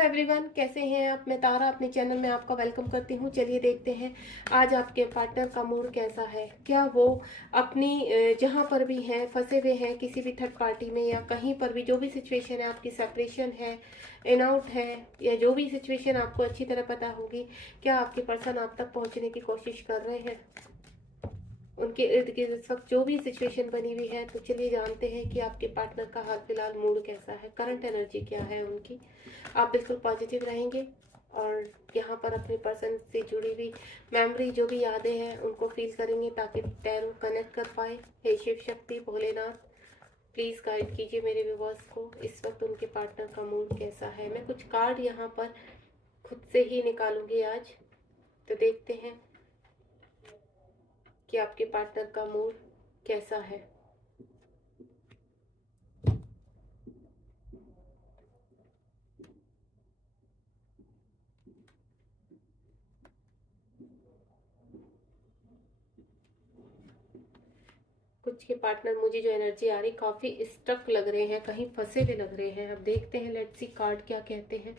Hello everyone, कैसे हैं आप। मैं तारा अपने चैनल में आपका वेलकम करती हूं। चलिए देखते हैं आज आपके पार्टनर का मूड कैसा है। क्या वो अपनी जहां पर भी हैं, फंसे हुए हैं किसी भी थर्ड पार्टी में या कहीं पर भी, जो भी सिचुएशन है आपकी, सेपरेशन है, इन आउट है, या जो भी सिचुएशन आपको अच्छी तरह पता होगी, क्या आपके पर्सन आप तक पहुंचने की कोशिश कर रहे हैं। उनके इर्द गिर्द इस वक्त जो भी सिचुएशन बनी हुई है, तो चलिए जानते हैं कि आपके पार्टनर का हाल फिलहाल मूड कैसा है, करंट एनर्जी क्या है उनकी। आप बिल्कुल पॉजिटिव रहेंगे और यहाँ पर अपने पर्सन से जुड़ी हुई मेमोरी, जो भी यादें हैं, उनको फील करेंगे ताकि टैरो कनेक्ट कर पाए। हे शिव शक्ति भोलेनाथ, प्लीज़ गाइड कीजिए मेरे व्यूअर्स को, इस वक्त उनके पार्टनर का मूड कैसा है। मैं कुछ कार्ड यहाँ पर खुद से ही निकालूंगी आज, तो देखते हैं कि आपके पार्टनर का मूड कैसा है। कुछ के पार्टनर, मुझे जो एनर्जी आ रही, काफी स्टक लग रहे हैं, कहीं फंसे हुए लग रहे हैं। अब देखते हैं, लेट्स सी कार्ड क्या कहते हैं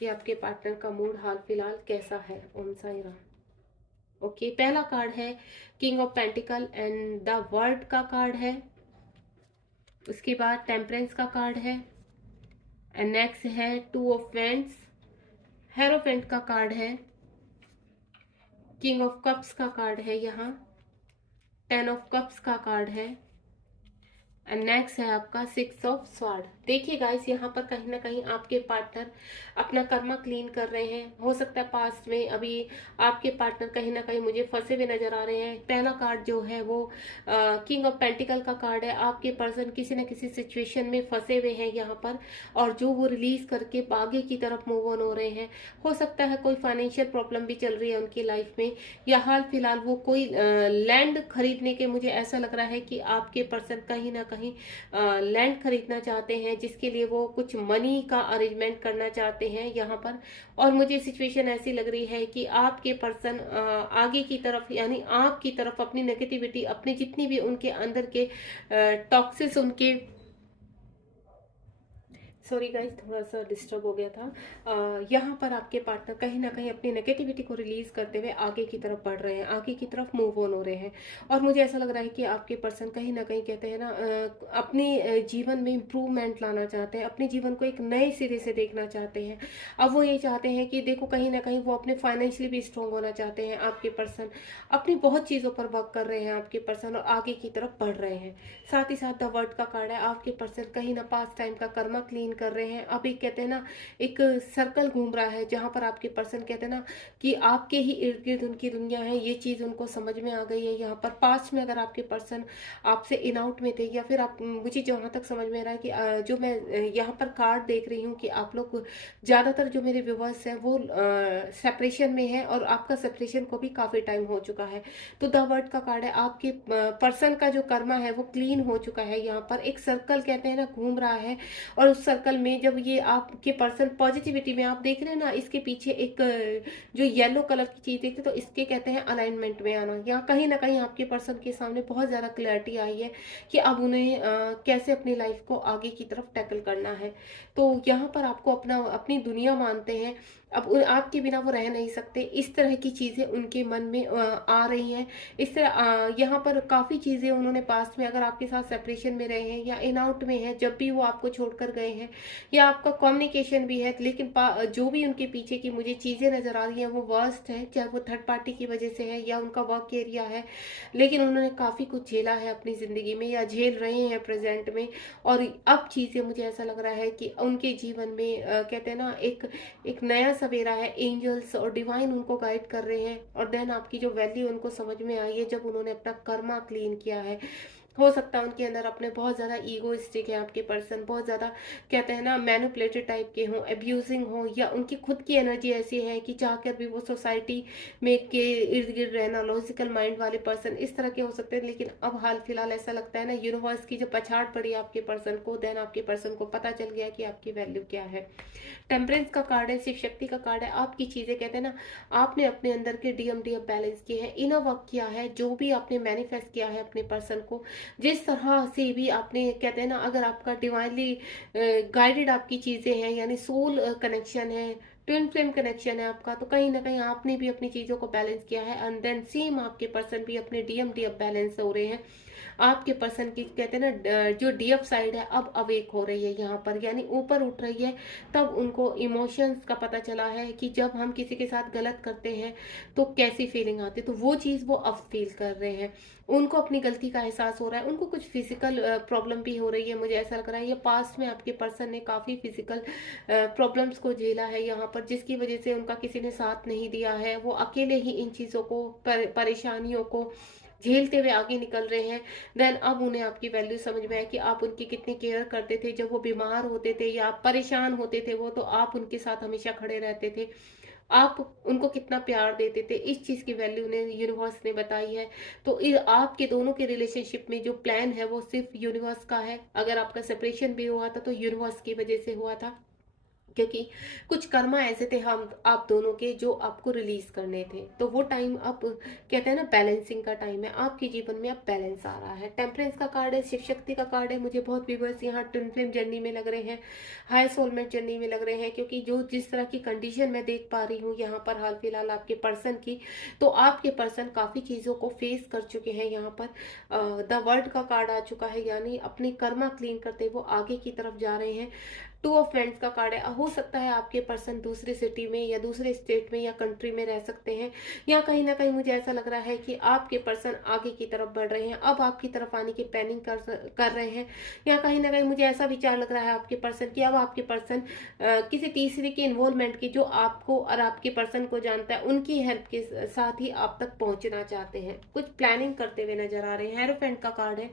कि आपके पार्टनर का मूड हाल फिलहाल कैसा है। ओम साई राम। ओके, पहला कार्ड है king of pentacle and the world का कार्ड है। उसके बाद टेम्परेंस का कार्ड है एंड नेक्स्ट है टू ऑफ वेंट्स। हेरोफेंट का कार्ड है, किंग ऑफ कप्स का कार्ड है, यहाँ 10 ऑफ कप्स का कार्ड है एंड नेक्स्ट है आपका 6 ऑफ स्वॉर्ड। देखिए गाइस, यहाँ पर कहीं ना कहीं आपके पार्टनर अपना कर्मा क्लीन कर रहे हैं। हो सकता है पास्ट में अभी आपके पार्टनर कहीं ना कहीं मुझे फंसे हुए नजर आ रहे हैं। पहला कार्ड जो है वो किंग ऑफ पेंटिकल का कार्ड है। आपके पर्सन किसी न किसी सिचुएशन में फंसे हुए हैं यहाँ पर, और जो वो रिलीज करके आगे की तरफ मूव ऑन हो रहे हैं। हो सकता है कोई फाइनेंशियल प्रॉब्लम भी चल रही है उनकी लाइफ में, या हाल फिलहाल वो कोई लैंड खरीदने के, मुझे ऐसा लग रहा है कि आपके पर्सन कहीं ना कहीं लैंड खरीदना चाहते हैं, जिसके लिए वो कुछ मनी का अरेंजमेंट करना चाहते हैं यहाँ पर। और मुझे सिचुएशन ऐसी लग रही है कि आपके पर्सन आगे की तरफ, यानी आपकी तरफ अपनी नेगेटिविटी, अपनी जितनी भी उनके अंदर के टॉक्सिस, उनके, सॉरी गाइस थोड़ा सा डिस्टर्ब हो गया था। यहाँ पर आपके पार्टनर कहीं ना कहीं अपनी नेगेटिविटी को रिलीज करते हुए आगे की तरफ बढ़ रहे हैं, आगे की तरफ मूव ऑन हो रहे हैं। और मुझे ऐसा लग रहा है कि आपके पर्सन कहीं ना कहीं, कहते हैं ना, अपने जीवन में इम्प्रूवमेंट लाना चाहते हैं, अपने जीवन को एक नए सिरे से देखना चाहते हैं। अब वो ये चाहते हैं कि देखो, कहीं ना कहीं वो अपने फाइनेंशियली भी स्ट्रांग होना चाहते हैं। आपके पर्सन अपनी बहुत चीज़ों पर वर्क कर रहे हैं आपके पर्सन, और आगे की तरफ बढ़ रहे हैं। साथ ही साथ द वर्ल्ड का कार्ड है, आपके पर्सन कहीं ना पास्ट टाइम का कर्मा क्लीन कर रहे हैं। अब एक, कहते हैं ना, एक सर्कल घूम रहा है जहां पर आपके पर्सन, कहते हैं ना, कि आपके ही इर्द गिर्द उनकी दुनिया है। ये चीज उनको समझ में आ गई है। यहाँ पर पास्ट में अगर आपके पर्सन आपसे इन आउट में थे, या फिर आप, मुझे जहां तक समझ में आ रहा है कि जो मैं यहाँ पर कार्ड देख रही हूँ कि आप लोग ज्यादातर, जो मेरे व्यूवर्स हैं, वो सेपरेशन में है, और आपका सेपरेशन को भी काफी टाइम हो चुका है। तो द वर्ड का कार्ड है, आपके पर्सन का जो कर्मा है वो क्लीन हो चुका है। यहाँ पर एक सर्कल, कहते हैं ना, घूम रहा है, और उस सर्कल में जब ये आपके पर्सन पॉजिटिविटी में, आप देख रहे हैं ना, इसके पीछे एक जो येलो कलर की चीज देखते, तो इसके कहते हैं अलाइनमेंट में आना। यहाँ कहीं ना कहीं आपके पर्सन के सामने बहुत ज्यादा क्लैरिटी आई है कि अब उन्हें कैसे अपनी लाइफ को आगे की तरफ टैकल करना है। तो यहाँ पर आपको अपना, अपनी दुनिया मानते हैं। अब आपके बिना वो रह नहीं सकते। इस तरह की चीजें उनके मन में आ रही हैं। इस तरह यहाँ पर काफी चीजें उन्होंने पास्ट में, अगर आपके साथ सेपरेशन में रहे हैं या इन आउट में है, जब भी वो आपको छोड़कर गए हैं, या आपका कम्युनिकेशन भी है, लेकिन जो भी उनके पीछे की मुझे चीजें नजर आ रही हैं वो वर्स्ट है, चाहे वो थर्ड पार्टी की वजह से है या उनका वर्क एरिया है। लेकिन उन्होंने काफी कुछ झेला है अपनी जिंदगी में, या झेल रहे हैं प्रेजेंट में। और अब चीजें, मुझे ऐसा लग रहा है कि उनके जीवन में कहते हैं ना, एक एक नया सवेरा है। एंजल्स और डिवाइन उनको गाइड कर रहे हैं। और देन आपकी जो वैल्यू उनको समझ में आई है जब उन्होंने अपना कर्मा क्लीन किया है। हो सकता है उनके अंदर अपने बहुत ज़्यादा ईगोइस्टिक है आपके पर्सन, बहुत ज़्यादा, कहते हैं ना, मैनिपुलेटेड टाइप के हों, अब्यूजिंग हो, या उनकी खुद की एनर्जी ऐसी है कि चाहकर भी वो सोसाइटी में के इर्द गिर्द रहना, लॉजिकल माइंड वाले पर्सन इस तरह के हो सकते हैं। लेकिन अब हाल फिलहाल ऐसा लगता है ना, यूनिवर्स की जो पछाड़ पड़ी आपके पर्सन को, देन आपके पर्सन को पता चल गया कि आपकी वैल्यू क्या है। टेम्परेंस का कार्ड है, शिव शक्ति का कार्ड है। आपकी चीज़ें, कहते हैं ना, आपने अपने अंदर के डीएमडी बैलेंस किए हैं, इनर वर्क किया है, जो भी आपने मैनिफेस्ट किया है अपने पर्सन को, जिस तरह से भी आपने कहते हैं ना, अगर आपका डिवाइनली गाइडेड आपकी चीज़ें हैं, यानी सोल कनेक्शन है, ट्विन फ्लेम कनेक्शन है आपका, तो कहीं ना कहीं आपने भी अपनी चीज़ों को बैलेंस किया है, एंड देन सेम आपके पर्सन भी अपने डीएमडी अब बैलेंस हो रहे हैं। आपके पर्सन की कहते हैं ना जो डीएफ साइड है अब अवेक हो रही है यहाँ पर, यानी ऊपर उठ रही है। तब उनको इमोशंस का पता चला है कि जब हम किसी के साथ गलत करते हैं तो कैसी फीलिंग आती है, तो वो चीज़ वो अब फील कर रहे हैं। उनको अपनी गलती का एहसास हो रहा है, उनको कुछ फिजिकल प्रॉब्लम भी हो रही है, मुझे ऐसा लग रहा है ये पास्ट में आपके पर्सन ने काफ़ी फिजिकल प्रॉब्लम्स को झेला है यहाँ पर, जिसकी वजह से उनका किसी ने साथ नहीं दिया है, वो अकेले ही इन चीज़ों को परेशानियों को झेलते हुए आगे निकल रहे हैं। देन अब उन्हें आपकी वैल्यू समझ में आया कि आप उनकी कितनी केयर करते थे, जब वो बीमार होते थे या परेशान होते थे वो, तो आप उनके साथ हमेशा खड़े रहते थे, आप उनको कितना प्यार देते थे। इस चीज़ की वैल्यू ने यूनिवर्स ने बताई है। तो आपके दोनों के रिलेशनशिप में जो प्लान है वो सिर्फ यूनिवर्स का है। अगर आपका सेपरेशन भी हुआ था तो यूनिवर्स की वजह से हुआ था, क्योंकि कुछ कर्मा ऐसे थे हम आप दोनों के जो आपको रिलीज करने थे। तो वो टाइम अब कहते हैं ना बैलेंसिंग का टाइम है, आपके जीवन में अब बैलेंस आ रहा है। टेम्परेंस का कार्ड है, शिव शक्ति का कार्ड है। मुझे बहुत व्यूवर्स यहाँ ट्विन फ्लेम जर्नी में लग रहे हैं, हाई सोलमेट जर्नी में लग रहे हैं, क्योंकि जो जिस तरह की कंडीशन मैं देख पा रही हूँ यहाँ पर हाल फिलहाल आपके पर्सन की, तो आपके पर्सन काफ़ी चीज़ों को फेस कर चुके हैं। यहाँ पर द वर्ल्ड का कार्ड आ चुका है, यानी अपने कर्मा क्लीन करते वो आगे की तरफ जा रहे हैं। टू ऑफ फ्रेंड्स का कार्ड है। हो सकता है आपके पर्सन दूसरे सिटी में या दूसरे स्टेट में या कंट्री में रह सकते हैं, या कहीं ना कहीं मुझे ऐसा लग रहा है कि आपके पर्सन आगे की तरफ बढ़ रहे हैं, अब आपकी तरफ आने की प्लानिंग कर रहे हैं, या कहीं ना कहीं मुझे ऐसा विचार लग रहा है आपके पर्सन की अब आपके पर्सन किसी तीसरे की इन्वॉल्वमेंट की, जो आपको और आपके पर्सन को जानता है, उनकी हेल्प के साथ ही आप तक पहुंचना चाहते हैं, कुछ प्लानिंग करते हुए नजर आ रहे हैं। हेरोफेंट का कार्ड है।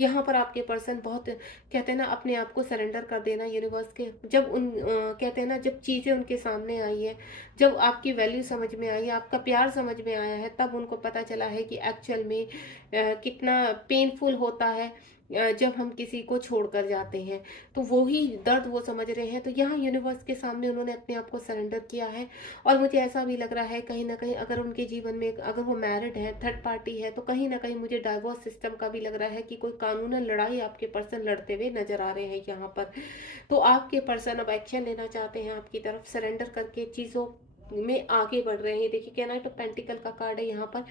यहाँ पर आपके पर्सन बहुत कहते हैं ना अपने आप को सरेंडर कर देना यूनिवर्स के, जब कहते हैं ना जब चीज़ें उनके सामने आई है, जब आपकी वैल्यू समझ में आई है, आपका प्यार समझ में आया है, तब उनको पता चला है कि एक्चुअल में कितना पेनफुल होता है जब हम किसी को छोड़कर जाते हैं, तो वो ही दर्द वो समझ रहे हैं। तो यहाँ यूनिवर्स के सामने उन्होंने अपने आप को सरेंडर किया है। और मुझे ऐसा भी लग रहा है कहीं ना कहीं अगर उनके जीवन में अगर वो मैरिड है, थर्ड पार्टी है, तो कहीं ना कहीं मुझे डाइवोर्स सिस्टम का भी लग रहा है कि कोई कानूनन लड़ाई आपके पर्सन लड़ते हुए नजर आ रहे हैं यहाँ पर। तो आपके पर्सन अब एक्शन लेना चाहते हैं आपकी तरफ, सरेंडर करके चीज़ों में आगे बढ़ रहे हैं। देखिए नाइट ऑफ पेंटिकल का कार्ड है यहाँ पर।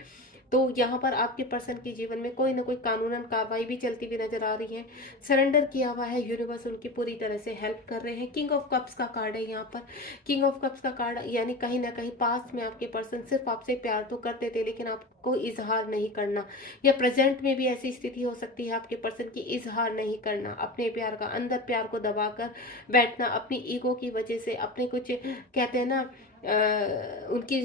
तो यहाँ पर आपके पर्सन के जीवन में कोई ना कोई कानूनन कार्रवाई भी चलती हुई नजर आ रही है। सरेंडर किया हुआ है, यूनिवर्स उनकी पूरी तरह से हेल्प कर रहे हैं। किंग ऑफ कप्स का कार्ड है यहाँ पर। किंग ऑफ कप्स का कार्ड यानी कहीं ना कहीं पास्ट में आपके पर्सन सिर्फ आपसे प्यार तो करते थे, लेकिन आपको इजहार नहीं करना, या प्रेजेंट में भी ऐसी स्थिति हो सकती है आपके पर्सन की इजहार नहीं करना, अपने प्यार का अंदर प्यार को दबाकर बैठना, अपनी ईगो की वजह से, अपने कुछ कहते हैं ना उनकी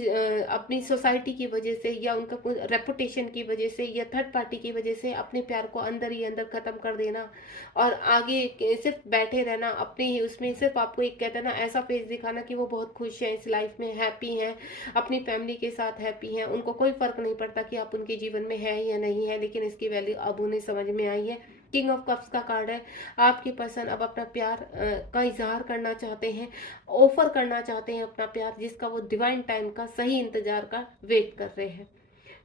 अपनी सोसाइटी की वजह से, या उनका कुछ रेपुटेशन की वजह से, या थर्ड पार्टी की वजह से अपने प्यार को अंदर ही अंदर खत्म कर देना, और आगे सिर्फ बैठे रहना अपने ही उसमें, सिर्फ आपको एक कहते हैं ना ऐसा फेस दिखाना कि वो बहुत खुश है इस लाइफ में, हैप्पी हैं, अपनी फैमिली के साथ हैप्पी हैं, उनको कोई फर्क नहीं पड़ता कि आप उनके जीवन में है या नहीं है, लेकिन इसकी वैल्यू अब उन्हें समझ में आई है। किंग ऑफ कप्स का कार्ड है। आपके पर्सन अब अपना प्यार का इजहार करना चाहते हैं, ऑफर करना चाहते हैं अपना प्यार, जिसका वो डिवाइन टाइम का सही इंतजार का वेट कर रहे हैं।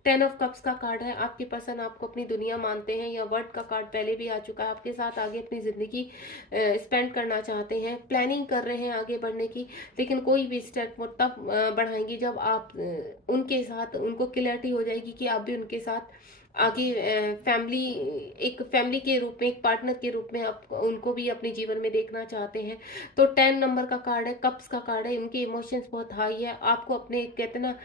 टेन ऑफ कप्स का कार्ड है। आपके पर्सन आपको अपनी दुनिया मानते हैं, या वर्ड का कार्ड पहले भी आ चुका है, आपके साथ आगे अपनी जिंदगी स्पेंड करना चाहते हैं, प्लानिंग कर रहे हैं आगे बढ़ने की, लेकिन कोई भी स्टेप वो तब बढ़ाएंगे जब आप उनके साथ, उनको क्लियरिटी हो जाएगी कि आप भी उनके साथ आगे फैमिली, एक फैमिली के रूप में, एक पार्टनर के रूप में आप उनको भी अपने जीवन में देखना चाहते हैं। तो 10 नंबर का कार्ड है, कप्स का कार्ड है। उनके इमोशंस बहुत हाई है, आपको अपने कहते हैं ना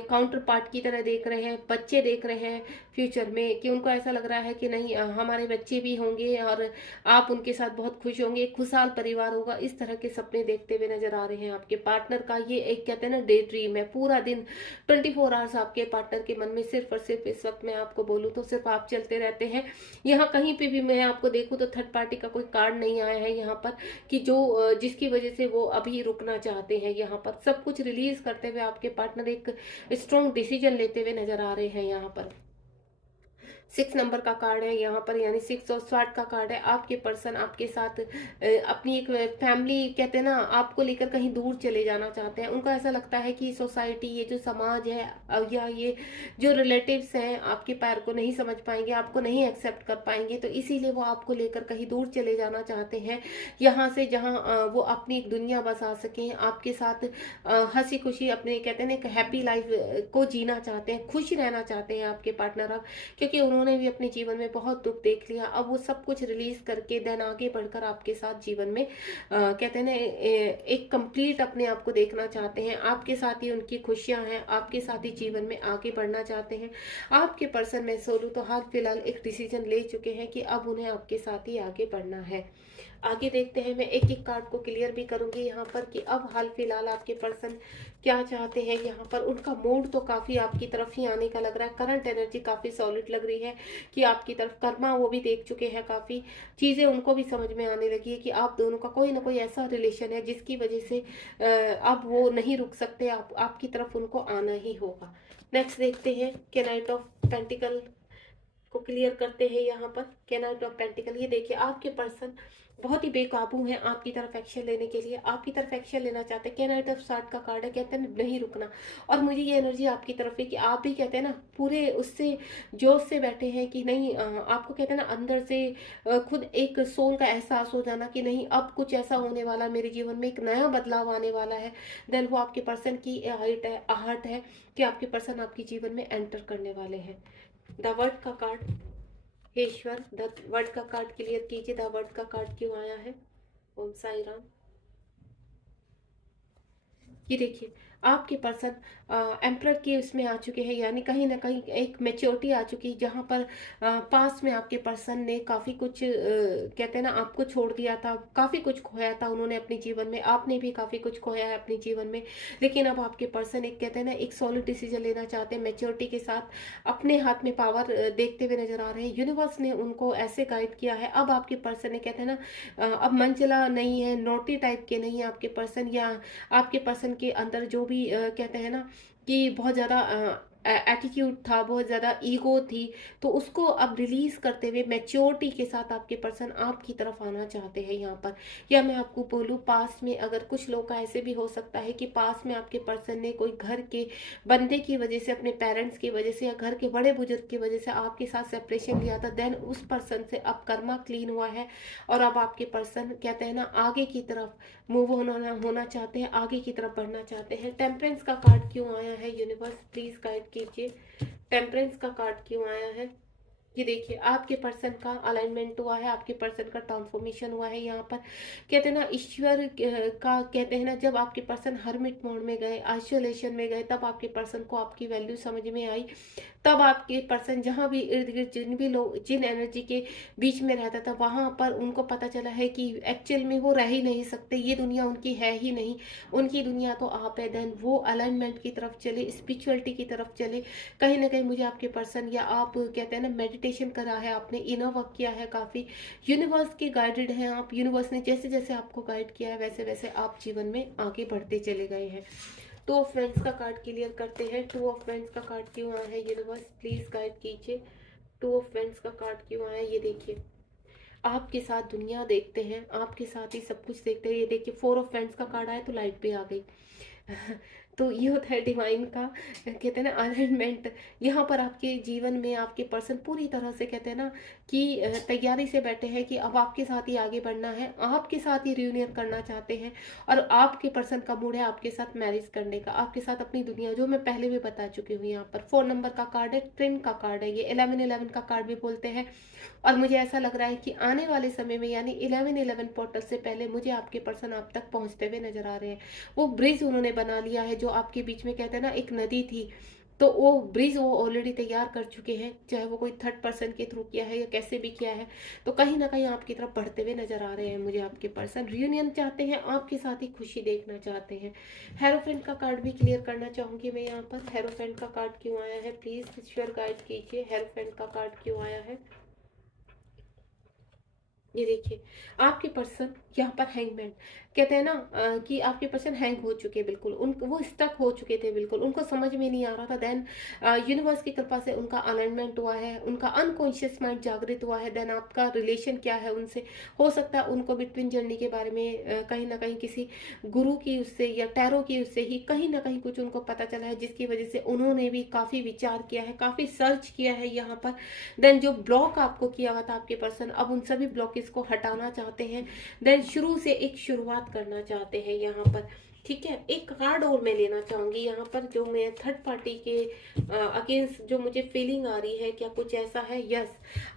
काउंटर पार्ट की तरह देख रहे हैं, बच्चे देख रहे हैं फ्यूचर में, कि उनको ऐसा लग रहा है कि नहीं हमारे बच्चे भी होंगे और आप उनके साथ बहुत खुश होंगे, एक खुशहाल परिवार होगा, इस तरह के सपने देखते हुए नजर आ रहे हैं आपके पार्टनर का। ये एक कहते हैं ना डे ड्रीम है, पूरा दिन 24 आवर्स आपके पार्टनर के मन में सिर्फ और सिर्फ, इस वक्त मैं आपको बोलूँ तो सिर्फ आप चलते रहते हैं। यहाँ कहीं पे भी मैं आपको देखूँ तो थर्ड पार्टी का कोई कार्ड नहीं आया है यहाँ पर, कि जो जिसकी वजह से वो अभी रुकना चाहते हैं। यहाँ पर सब कुछ रिलीज करते हुए आपके पार्टनर एक स्ट्रॉन्ग डिसीजन लेते हुए नजर आ रहे हैं यहाँ पर। 6 नंबर का कार्ड है यहाँ पर, यानी 6 और स्वार्ड का कार्ड है। आपके पर्सन आपके साथ अपनी एक फैमिली कहते हैं ना, आपको लेकर कहीं दूर चले जाना चाहते हैं। उनको ऐसा लगता है कि सोसाइटी, ये जो समाज है या ये जो रिलेटिव्स हैं आपके पैर को नहीं समझ पाएंगे, आपको नहीं एक्सेप्ट कर पाएंगे, तो इसीलिए वो आपको लेकर कहीं दूर चले जाना चाहते हैं, यहाँ से जहाँ वो अपनी एक दुनिया बसा सकें आपके साथ, हंसी खुशी अपने कहते हैं ना एक हैप्पी लाइफ को जीना चाहते हैं, खुश रहना चाहते हैं आपके पार्टनर अब, क्योंकि उन्होंने भी अपने जीवन में बहुत दुख देख लिया। अब वो सब कुछ रिलीज करके देन आगे बढ़कर आपके साथ जीवन में कहते हैं ना एक कंप्लीट अपने आप को देखना चाहते हैं। आपके साथ ही उनकी खुशियां हैं, आपके साथ ही जीवन में आगे बढ़ना चाहते हैं। आपके पर्सन में सोलू तो हाल फिलहाल एक डिसीजन ले चुके हैं कि अब उन्हें आपके साथ ही आगे बढ़ना है। आगे देखते हैं, मैं एक एक कार्ड को क्लियर भी करूंगी यहाँ पर कि अब हाल फिलहाल आपके पर्सन क्या चाहते हैं। यहाँ पर उनका मूड तो काफी आपकी तरफ ही आने का लग रहा है, करंट एनर्जी काफी सॉलिड लग रही है कि आपकी तरफ कर्मा वो भी देख चुके हैं, काफी चीजें उनको भी समझ में आने लगी है कि आप दोनों का कोई ना कोई ऐसा रिलेशन है जिसकी वजह से अब वो नहीं रुक सकते, आपकी तरफ उनको आना ही होगा। नेक्स्ट देखते हैं कि नाइट ऑफ पेंटिकल को क्लियर करते हैं यहाँ पर। के नाइट ऑफ पेंटिकल, ये देखिए आपके पर्सन बहुत ही बेकाबू हैं आपकी तरफ एक्शन लेने के लिए, आपकी तरफ एक्शन लेना चाहते हैं। के नाइट ऑफ स्वार्ड का कार्ड है, कहते हैं नहीं रुकना। और मुझे ये एनर्जी आपकी तरफ है कि आप भी कहते हैं ना पूरे उससे जोश से बैठे हैं कि नहीं, आपको कहते हैं ना अंदर से खुद एक सोल का एहसास हो जाना कि नहीं अब कुछ ऐसा होने वाला, मेरे जीवन में एक नया बदलाव आने वाला है। देन वो आपके पर्सन की आहट है कि आपके पर्सन आपके जीवन में एंटर करने वाले हैं। द वर्ड का कार्ड, हे ईश्वर द वर्ड का कार्ड क्लियर कीजिए, द वर्ड का कार्ड क्यों आया है। ओम साई राम। ये देखिए आपके पर्सन एम्प्रर के उसमें आ चुके हैं, यानी कहीं ना कहीं एक मेच्योरिटी आ चुकी है, जहाँ पर पास में आपके पर्सन ने काफ़ी कुछ कहते हैं ना आपको छोड़ दिया था, काफ़ी कुछ खोया था उन्होंने अपने जीवन में, आपने भी काफ़ी कुछ खोया है अपने जीवन में। लेकिन अब आपके पर्सन एक कहते हैं ना एक सॉलिड डिसीजन लेना चाहते हैं, मेच्योरिटी के साथ अपने हाथ में पावर देखते हुए नजर आ रहे हैं। यूनिवर्स ने उनको ऐसे गाइड किया है, अब आपके पर्सन ने कहते हैं ना अब मंचला नहीं है, नोटी टाइप के नहीं है आपके पर्सन, या आपके पर्सन के अंदर जो भी कहते हैं ना कि बहुत ज़्यादा एटीट्यूड था, बहुत ज़्यादा ईगो थी, तो उसको अब रिलीज करते हुए मैच्योरिटी के साथ आपके पर्सन आपकी तरफ आना चाहते हैं यहाँ पर। या मैं आपको बोलूँ पास में अगर कुछ लोग का ऐसे भी हो सकता है कि पास में आपके पर्सन ने कोई घर के बंदे की वजह से, अपने पेरेंट्स की वजह से या घर के बड़े बुजुर्ग की वजह से आपके साथ सेपरेशन लिया था, देन उस पर्सन से अब कर्मा क्लीन हुआ है और अब आपके पर्सन कहते हैं ना आगे की तरफ मूव होना चाहते हैं, आगे की तरफ बढ़ना चाहते हैं। टेम्परेंस का कार्ड क्यों आया है यूनिवर्स, प्लीज गाइड कीजिए। टेम्परेंस का कार्ड क्यों आया है। ये देखिए आपके पर्सन का अलाइनमेंट हुआ है, आपके पर्सन का ट्रांसफॉर्मेशन हुआ है यहाँ पर। कहते हैं ना ईश्वर का कहते हैं ना जब आपके पर्सन हर्मिट मोड में गए, आइसोलेशन में गए, तब आपके पर्सन को आपकी वैल्यू समझ में आई। तब आपके पर्सन जहाँ भी इर्द गिर्द जिन भी लोग जिन एनर्जी के बीच में रहता था वहां पर उनको पता चला है कि एक्चुअल में वो रह ही नहीं सकते, ये दुनिया उनकी है ही नहीं, उनकी दुनिया तो आप है। देन वो अलाइनमेंट की तरफ चले, स्पिरिचुअलिटी की तरफ चले। कहीं ना कहीं मुझे आपके पर्सन या आप कहते हैं ना मेडिटेशन करा है आपने, इनर वर्क किया है काफ़ी, यूनिवर्स के गाइडेड हैं आप, यूनिवर्स ने जैसे जैसे आपको गाइड किया है वैसे वैसे आप जीवन में आगे बढ़ते चले गए हैं। टू ऑफ फ्रेंड्स का कार्ड क्लियर करते हैं। टू ऑफ फ्रेंड्स का कार्ड क्यों आया है यूनिवर्स, प्लीज गाइड कीजिए। टू ऑफ फ्रेंड्स का कार्ड क्यों आया है। ये देखिए आपके साथ दुनिया देखते हैं, आपके साथ ही सब कुछ देखते हैं। ये देखिए फोर ऑफ फ्रेंड्स का कार्ड आया तो लाइट भी आ गई। तो ये होता है डिवाइन का कहते हैं ना अलाइनमेंट। यहाँ पर आपके जीवन में आपके पर्सन पूरी तरह से कहते हैं ना कि तैयारी से बैठे हैं कि अब आपके साथ ही आगे बढ़ना है, आपके साथ ही रियूनियन करना चाहते हैं। और आपके पर्सन का मूड है आपके साथ मैरिज करने का, आपके साथ अपनी दुनिया, जो मैं पहले भी बता चुकी हूँ। यहाँ पर 4 नंबर का कार्ड है, ट्विन का कार्ड है, ये 1111 का कार्ड भी बोलते हैं। और मुझे ऐसा लग रहा है कि आने वाले समय में यानी 1111 पोर्टल से पहले मुझे आपके पर्सन आप तक पहुंचते हुए नजर आ रहे हैं। वो ब्रिज उन्होंने बना लिया है जो आपके बीच में कहते हैं ना एक नदी थी, तो वो ब्रिज वो ऑलरेडी तैयार कर चुके हैं, चाहे वो कोई थर्ड पर्सन के थ्रू किया है या कैसे भी किया है। तो कहीं ना कहीं आपकी तरफ बढ़ते हुए नजर आ रहे हैं मुझे आपके पर्सन, रियूनियन चाहते हैं, आपके साथ ही खुशी देखना चाहते हैं। हेरोफेंट का कार्ड भी क्लियर करना चाहूंगी मैं यहाँ पर। हेरोफेंट का कार्ड क्यों आया है, प्लीज ईश्वर गाइड कीजिए। हेरोफेंट का कार्ड क्यों आया है। ये देखिए आपके पर्सन यहाँ पर हैंगमैन कहते हैं ना कि आपके पर्सन हैंग हो चुके हैं बिल्कुल, उन वो स्टक हो चुके थे बिल्कुल, उनको समझ में नहीं आ रहा था। देन यूनिवर्स की कृपा से उनका अलाइनमेंट हुआ है, उनका अनकॉन्शियस माइंड जागृत हुआ है। देन आपका रिलेशन क्या है उनसे, हो सकता है उनको बिटवीन जर्नी के बारे में कहीं ना कहीं किसी गुरु की उससे या टैरो की उससे ही कहीं ना कहीं कुछ उनको पता चला है, जिसकी वजह से उन्होंने भी काफ़ी विचार किया है, काफ़ी सर्च किया है यहाँ पर। देन जो ब्लॉक आपको किया हुआ था आपके पर्सन, अब उन सभी ब्लॉकेज को हटाना चाहते हैं। देन शुरू से एक शुरुआत करना चाहते हैं यहाँ पर। ठीक है, एक कार्ड और मैं लेना चाहूंगी यहाँ पर, जो मैं थर्ड पार्टी के अगेंस्ट जो मुझे फीलिंग आ रही है, क्या कुछ ऐसा है? यस,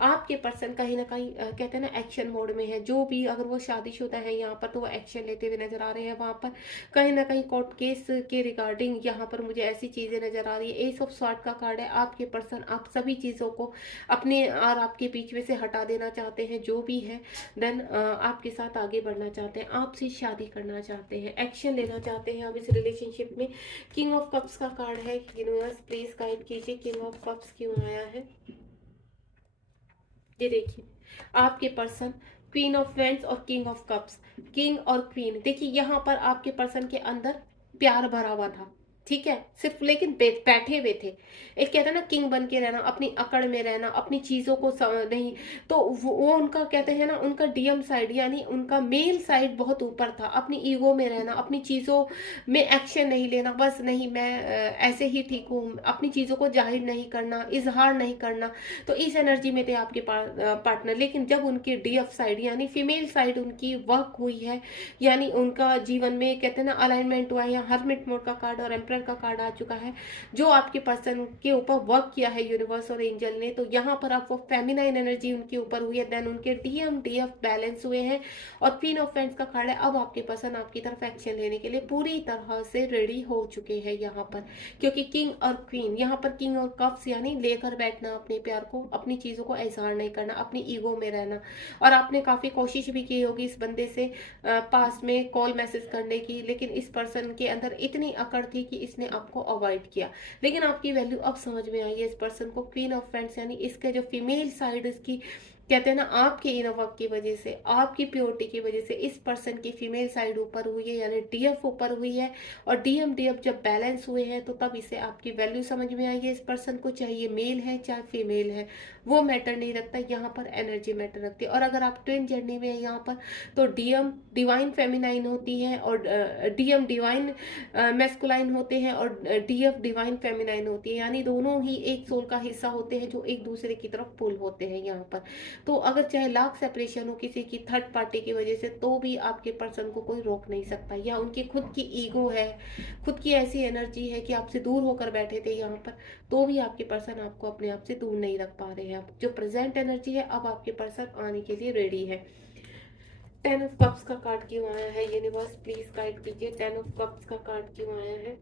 आपके पर्सन कहीं ना कहीं कहते हैं ना एक्शन मोड में है। जो भी अगर वो शादीशुदा है यहाँ पर तो वो एक्शन लेते हुए नजर आ रहे हैं वहां पर। कहीं ना कहीं कोर्ट केस के रिगार्डिंग यहाँ पर मुझे ऐसी चीजें नजर आ रही है। एस ऑफ स्वॉर्ड का कार्ड है। आपके पर्सन आप सभी चीजों को अपने और आपके बीच में से हटा देना चाहते हैं जो भी है। देन आपके साथ आगे बढ़ना चाहते हैं, आपसे शादी करना चाहते हैं, एक्शन लेना चाहते हैं आप इस रिलेशनशिप में। किंग ऑफ कप्स का कार्ड है। यूनिवर्स प्लीज गाइड कीजिए, किंग ऑफ कप्स क्यों आया है? ये देखिए आपके पर्सन क्वीन ऑफ वेंड्स और किंग ऑफ कप्स, किंग और क्वीन। देखिए यहाँ पर आपके पर्सन के अंदर प्यार भरा हुआ था, ठीक है, सिर्फ लेकिन बैठे हुए थे। एक कहते हैं ना किंग बन के रहना, अपनी अकड़ में रहना, अपनी चीजों को नहीं। तो वो उनका कहते हैं ना, उनका डीएम साइड यानी उनका मेल साइड बहुत ऊपर था। अपनी ईगो में रहना, अपनी चीजों में एक्शन नहीं लेना, बस नहीं मैं ऐसे ही ठीक हूँ, अपनी चीजों को जाहिर नहीं करना, इजहार नहीं करना। तो इस एनर्जी में थे आपके पार्टनर। लेकिन जब उनकी डीएफ साइड यानी फीमेल साइड उनकी वर्क हुई है, यानी उनका जीवन में कहते हैं ना अलाइनमेंट हुआ है, या हर्मिट मोड का कार्ड और एम्परर का कार्ड आ चुका है, जो आपके पर्सन के ऊपर वर्क किया है यूनिवर्स और एंजल ने। तो यहाँ पर आप वो फेमिनाइन एनर्जी उनके ऊपर हुई है। देन उनके डीएम डीएफ बैलेंस हुए हैं और क्वीन ऑफ फ्रेंड्स का कार्ड है। अब आपके पर्सन आपकी तरफ एक्शन लेने के लिए पूरी तरह से रेडी हो चुके हैं यहाँ पर, क्योंकि किंग और क्वीन यहाँ पर किंग और कप्स यानी लेकर बैठना अपने प्यार को, अपनी चीजों को इजहार नहीं करना, अपनी ईगो में रहना। और आपने काफी कोशिश भी की होगी इस बंदे से पास में कॉल मैसेज करने की, लेकिन इस पर्सन के अंदर इतनी अकड़ थी कि इसने आपको अवॉइड किया। लेकिन आपकी वैल्यू अब समझ में आई है इस पर्सन को। क्वीन ऑफ फ्रेंड्स यानी इसके जो फीमेल साइड इसकी कहते हैं ना, आपके इनर वर्क की वजह से, आपकी प्योरिटी की वजह से इस पर्सन की फीमेल साइड ऊपर हुई है, यानी डीएफ ऊपर हुई है। और डीएम डीएफ जब बैलेंस हुए हैं तो तब इसे आपकी वैल्यू समझ में आई है। इस पर्सन को चाहिए मेल है चाहे फीमेल है, वो मैटर नहीं रखता, यहाँ पर एनर्जी मैटर रखती है। और अगर आप ट्विन जर्नी में है यहाँ पर, तो डीएम डिवाइन फेमिनाइन होती है और डीएम डिवाइन मेस्कुलाइन होते हैं और डीएफ डिवाइन फेमिनाइन होती है, यानी दोनों ही एक सोल का हिस्सा होते हैं जो एक दूसरे की तरफ पुल होते हैं यहाँ पर। तो अगर चाहे लाख सेपरेशन हो किसी की थर्ड पार्टी की वजह से, तो भी आपके पर्सन को कोई रोक नहीं सकता। या उनकी खुद की ईगो है, खुद की ऐसी एनर्जी है कि आपसे दूर होकर बैठे थे यहाँ पर, तो भी आपके पर्सन आपको अपने आप से दूर नहीं रख पा रहे हैं। अब जो प्रेजेंट एनर्जी है, अब आपके पर्सन आने के लिए रेडी है। 10 ऑफ कप्स का कार्ड क्यों आया है? यूनिवर्स प्लीज गाइड कीजिए, 10 ऑफ कप्स का कार्ड क्यों आया है?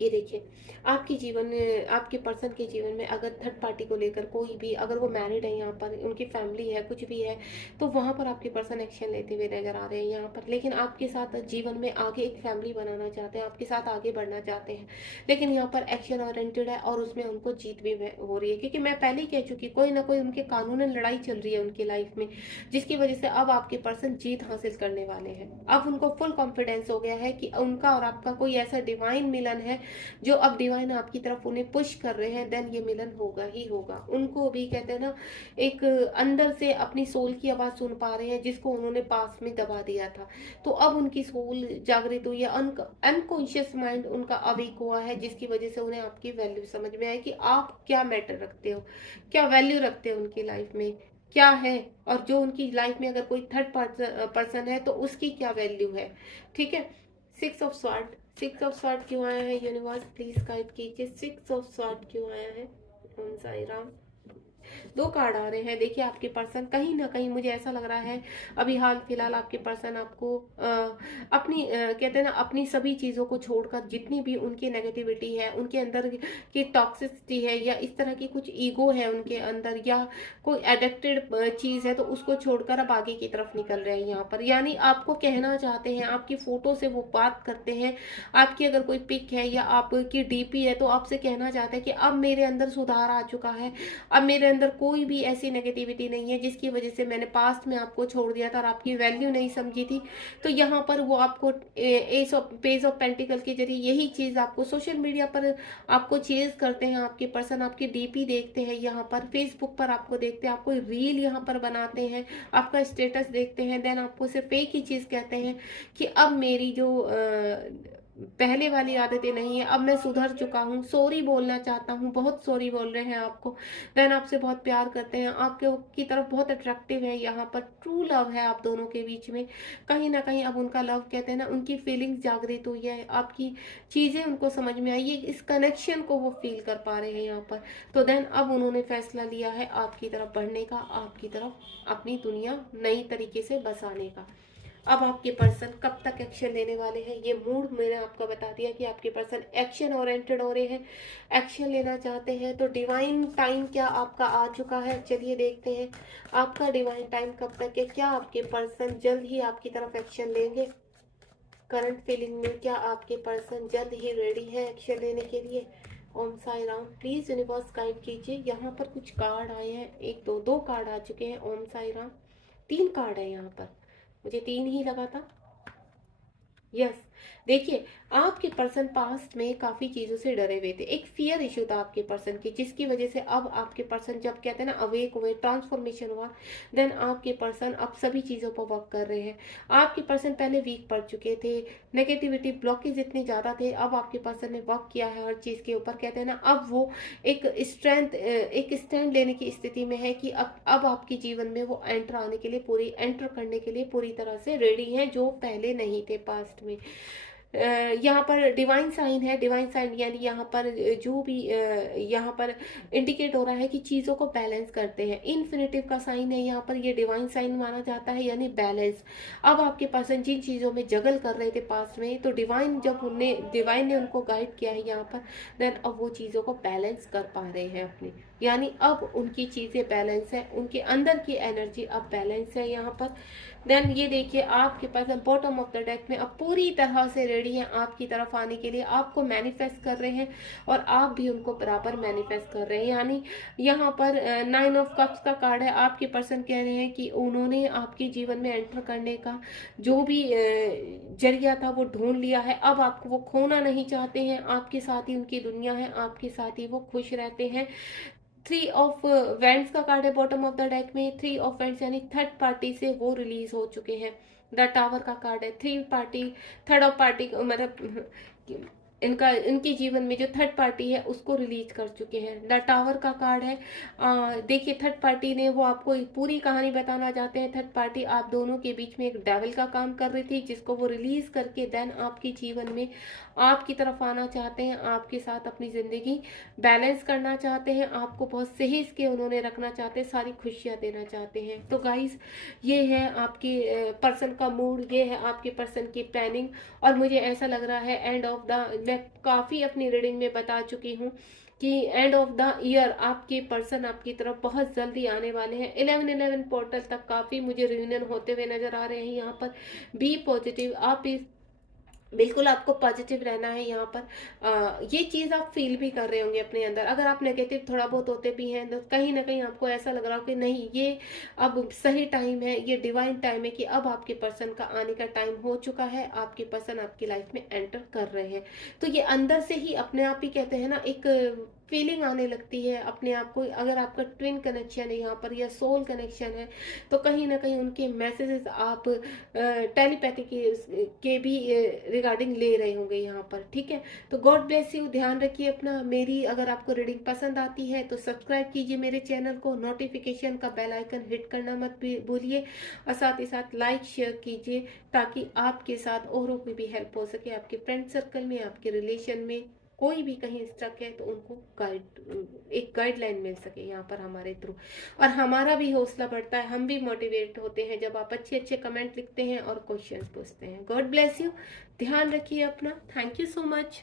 ये देखिए आपके जीवन में, आपके पर्सन के जीवन में अगर थर्ड पार्टी को लेकर कोई भी, अगर वो मैरिड है यहाँ पर, उनकी फैमिली है, कुछ भी है, तो वहाँ पर आपके पर्सन एक्शन लेते हुए नजर आ रहे हैं यहाँ पर। लेकिन आपके साथ जीवन में आगे एक फैमिली बनाना चाहते हैं, आपके साथ आगे बढ़ना चाहते हैं, लेकिन यहाँ पर एक्शन ओरिएंटेड है और उसमें उनको जीत भी हो रही है। क्योंकि मैं पहले ही कह चुकी, कोई ना कोई उनके कानूनन लड़ाई चल रही है उनकी लाइफ में, जिसकी वजह से अब आपके पर्सन जीत हासिल करने वाले हैं। अब उनको फुल कॉन्फिडेंस हो गया है कि उनका और आपका कोई ऐसा डिवाइन मिलन है जो अब डिवाइन आपकी तरफ उन्हें पुश कर रहे हैं। देन ये मिलन होगा ही होगा। उनको भी कहते हैं ना, एक अंदर से अपनी सोल की आवाज सुन पा रहे हैं जिसको उन्होंने पास में दबा दिया था। तो अब उनकी सोल जागृत हुई है, अनकॉन्शियस माइंड उनका अवेक हुआ है, जिसकी वजह से उन्हें आपकी वैल्यू समझ में आए कि आप क्या मैटर रखते हो, क्या वैल्यू रखते हो उनकी लाइफ में, क्या है। और जो उनकी लाइफ में अगर कोई थर्ड पर्सन है तो उसकी क्या वैल्यू है। ठीक है, 6 ऑफ स्वॉर्ड, 6 ऑफ स्वॉर्ड क्यों आया है? यूनिवर्स प्लीज गाइड कीजिए, 6 ऑफ स्वॉर्ड क्यों आया है? ओम साई राम। 2 कार्ड आ रहे हैं। देखिए आपके पर्सन कहीं ना कहीं, मुझे ऐसा लग रहा है अभी हाल फिलहाल आपके पर्सन आपको अपनी कहते हैं ना, अपनी सभी चीज़ों को छोड़कर, जितनी भी उनकी नेगेटिविटी है, उनके अंदर की टॉक्सिसिटी है, या इस तरह की कुछ ईगो है उनके अंदर, या कोई एडिक्टेड चीज़ है, तो उसको छोड़कर अब आगे की तरफ निकल रहे हैं यहाँ पर। यानी आपको कहना चाहते हैं, आपकी फोटो से वो बात करते हैं, आपकी अगर कोई पिक है या आपकी डीपी है, तो आपसे कहना चाहते हैं कि अब मेरे अंदर सुधार आ चुका है, अब मेरे अंदर कोई भी ऐसी नेगेटिविटी नहीं है जिसकी वजह से मैंने पास्ट में आपको छोड़ दिया था और आपकी वैल्यू नहीं समझी थी। तो यहाँ पर वो आपको पेज ऑफ पेंटिकल के जरिए यही चीज़ आपको सोशल मीडिया पर आपको चेज करते हैं, आपके पर्सन आपकी डीपी देखते हैं, यहाँ पर फेसबुक पर आपको देखते हैं, आपको रील यहाँ पर बनाते हैं, आपका स्टेटस देखते हैं, देन आपको सिर्फ एक ही चीज़ कहते हैं कि अब मेरी जो पहले वाली आदतें नहीं है, अब मैं सुधर चुका हूँ, सॉरी बोलना चाहता हूँ, बहुत सॉरी बोल रहे हैं आपको। देन आपसे बहुत प्यार करते हैं, आपके की तरफ बहुत अट्रैक्टिव है, यहाँ पर ट्रू लव है आप दोनों के बीच में। कहीं ना कहीं अब उनका लव कहते हैं ना, उनकी फीलिंग्स जागृत हुई है, आपकी चीज़ें उनको समझ में आई है, इस कनेक्शन को वो फील कर पा रहे हैं यहाँ पर। तो देन अब उन्होंने फैसला लिया है आपकी तरफ बढ़ने का, आपकी तरफ अपनी दुनिया नई तरीके से बसाने का। अब आपके पर्सन कब तक एक्शन लेने वाले हैं, ये मूड मैंने आपको बता दिया कि आपके पर्सन एक्शन ओरिएंटेड हो रहे हैं, एक्शन लेना चाहते हैं। तो डिवाइन टाइम क्या आपका आ चुका है, चलिए देखते हैं आपका डिवाइन टाइम कब तक है। क्या आपके पर्सन जल्द ही आपकी तरफ एक्शन लेंगे? करंट फीलिंग में क्या आपके पर्सन जल्द ही रेडी है एक्शन लेने के लिए? Om Sai Ram, please universe guide कीजिए। यहाँ पर कुछ कार्ड आए हैं, एक दो कार्ड आ चुके हैं। ओम साई राम, 3 कार्ड है यहाँ पर, मुझे 3 ही लगा था। यस, देखिए आपके पर्सन पास्ट में काफी चीजों से डरे हुए थे, एक फियर इशू था आपके पर्सन की, जिसकी वजह से अब आपके पर्सन जब कहते हैं ना अवेक हुए, ट्रांसफॉर्मेशन हुआ, देन आपके पर्सन अब सभी चीजों पर वर्क कर रहे हैं। आपके पर्सन पहले वीक पड़ चुके थे, नेगेटिविटी ब्लॉकेज इतने ज्यादा थे, अब आपके पर्सन ने वर्क किया है हर चीज के ऊपर, कहते हैं ना अब वो एक स्टैंड लेने की स्थिति में है कि अब आपके जीवन में वो एंटर करने के लिए पूरी तरह से रेडी हैं, जो पहले नहीं थे पास्ट में। यहाँ पर डिवाइन साइन है, डिवाइन साइन यानी यहाँ पर जो भी यहाँ पर इंडिकेट हो रहा है कि चीज़ों को बैलेंस करते हैं। इन्फिनिटिव का साइन है यहाँ पर, ये डिवाइन साइन माना जाता है, यानी बैलेंस। अब आपके पर्सन जिन चीज़ों में जगल कर रहे थे पास में, तो डिवाइन ने उनको गाइड किया है यहाँ पर, देन अब वो चीज़ों को बैलेंस कर पा रहे हैं अपनी, यानी अब उनकी चीज़ें बैलेंस है, उनके अंदर की एनर्जी अब बैलेंस है यहाँ पर। देन ये देखिए आपके पास बॉटम ऑफ द डेक में अब पूरी तरह से रेडी हैं आपकी तरफ आने के लिए, आपको मैनिफेस्ट कर रहे हैं और आप भी उनको बराबर मैनिफेस्ट कर रहे हैं। यानी यहाँ पर 9 ऑफ कप्स का कार्ड है, आपके पर्सन कह रहे हैं कि उन्होंने आपके जीवन में एंटर करने का जो भी जरिया था वो ढूंढ लिया है, अब आपको वो खोना नहीं चाहते हैं, आपके साथ ही उनकी दुनिया है, आपके साथ ही वो खुश रहते हैं। 3 ऑफ वेंट्स का कार्ड है बॉटम ऑफ द डेक में, 3 ऑफ वेंट्स यानी थर्ड पार्टी से वो रिलीज हो चुके हैं। द टावर का कार्ड है, थर्ड ऑफ पार्टी मतलब इनके जीवन में जो थर्ड पार्टी है उसको रिलीज कर चुके हैं। द टावर का कार्ड है, देखिए थर्ड पार्टी ने वो आपको एक पूरी कहानी बताना चाहते हैं। थर्ड पार्टी आप दोनों के बीच में एक डेविल का काम कर रही थी, जिसको वो रिलीज करके देन आपके जीवन में आपकी तरफ आना चाहते हैं, आपके साथ अपनी जिंदगी बैलेंस करना चाहते हैं, आपको बहुत सहेज के उन्होंने रखना चाहते हैं, सारी खुशियां देना चाहते हैं। तो गाइस ये है आपके पर्सन का मूड, ये है आपके पर्सन की प्लानिंग, और मुझे ऐसा लग रहा है एंड ऑफ द, मैं काफ़ी अपनी रीडिंग में बता चुकी हूँ कि एंड ऑफ द ईयर आपके पर्सन आपकी तरफ बहुत जल्दी आने वाले हैं। 11/11 पोर्टल तक काफ़ी मुझे रियूनियन होते हुए नजर आ रहे हैं। यहाँ पर बी पॉजिटिव, आप इस बिल्कुल आपको पॉजिटिव रहना है। यहाँ पर ये चीज़ आप फील भी कर रहे होंगे अपने अंदर। अगर आप नेगेटिव थोड़ा बहुत होते भी हैं तो कहीं ना कहीं आपको ऐसा लग रहा हो कि नहीं, ये अब सही टाइम है, ये डिवाइन टाइम है कि अब आपके पर्सन का आने का टाइम हो चुका है, आपके पर्सन आपकी लाइफ में एंटर कर रहे हैं। तो ये अंदर से ही अपने आप ही कहते हैं ना, एक फीलिंग आने लगती है अपने आप को। अगर आपका ट्विन कनेक्शन है यहाँ पर या सोल कनेक्शन है, तो कहीं ना कहीं उनके मैसेजेस आप टेलीपैथी के भी रिगार्डिंग ले रहे होंगे यहाँ पर। ठीक है, तो गॉड ब्लेस यू, ध्यान रखिए अपना। मेरी अगर आपको रीडिंग पसंद आती है तो सब्सक्राइब कीजिए मेरे चैनल को, नोटिफिकेशन का बेल आइकन हिट करना मत भूलिए, और साथ ही साथ लाइक शेयर कीजिए ताकि आपके साथ औरों की भी हेल्प हो सके, आपके फ्रेंड सर्कल में, आपके रिलेशन में कोई भी कहीं स्टक है तो उनको एक गाइडलाइन मिल सके यहाँ पर हमारे थ्रू, और हमारा भी हौसला बढ़ता है, हम भी मोटिवेट होते हैं जब आप अच्छे अच्छे कमेंट लिखते हैं और क्वेश्चंस पूछते हैं। गॉड ब्लेस यू, ध्यान रखिए अपना। Thank you so much.